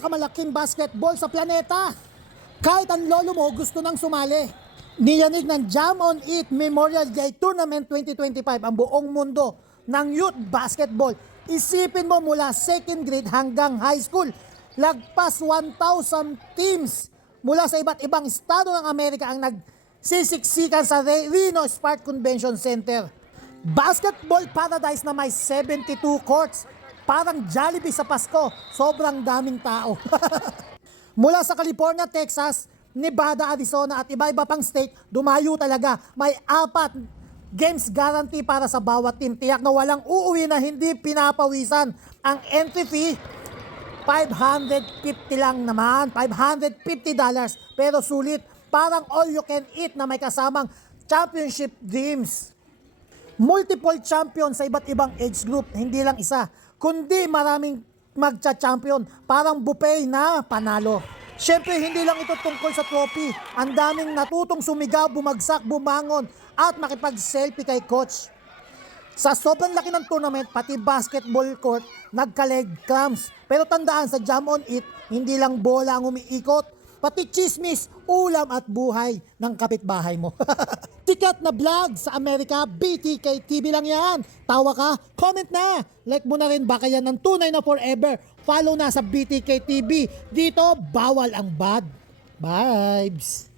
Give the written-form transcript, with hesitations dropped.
pinakamalaking basketball sa planeta. Kahit ang lolo mo gusto nang sumali. Niyanig ng Jam on It Memorial Day Tournament 2025 ang buong mundo ng youth basketball. Isipin mo mula second grade hanggang high school. Lagpas 1,000 teams mula sa iba't ibang estado ng Amerika ang nagsisiksikan sa Reno Spark Convention Center. Basketball paradise na may 72 courts. Parang Jollibee sa Pasko, sobrang daming tao. Mula sa California, Texas, Nevada, Arizona at iba-iba pang state, dumayo talaga. May 4 games guarantee para sa bawat team. Tiyak na walang uuwi na hindi pinapawisan. Ang entry fee, $550 lang naman. $550. Pero sulit, parang all you can eat na may kasamang championship dreams. Multiple champion sa iba't ibang age group, hindi lang isa, kundi maraming magcha-champion, parang buffet na panalo. Siyempre, hindi lang ito tungkol sa trophy. Ang daming natutong sumigaw, bumagsak, bumangon, at makipag-selfie kay coach. Sa sobrang laki ng tournament, pati basketball court, nagka-leg cramps. Pero tandaan, sa Jam on It, hindi lang bola ang umiikot, pati chismis, ulam at buhay ng kapitbahay mo. Sikat na vlog sa Amerika, BTK TV lang yan. Tawa ka? Comment na. Like mo na rin, baka yan ng tunay na forever. Follow na sa BTK TV. Dito, bawal ang bad vibes.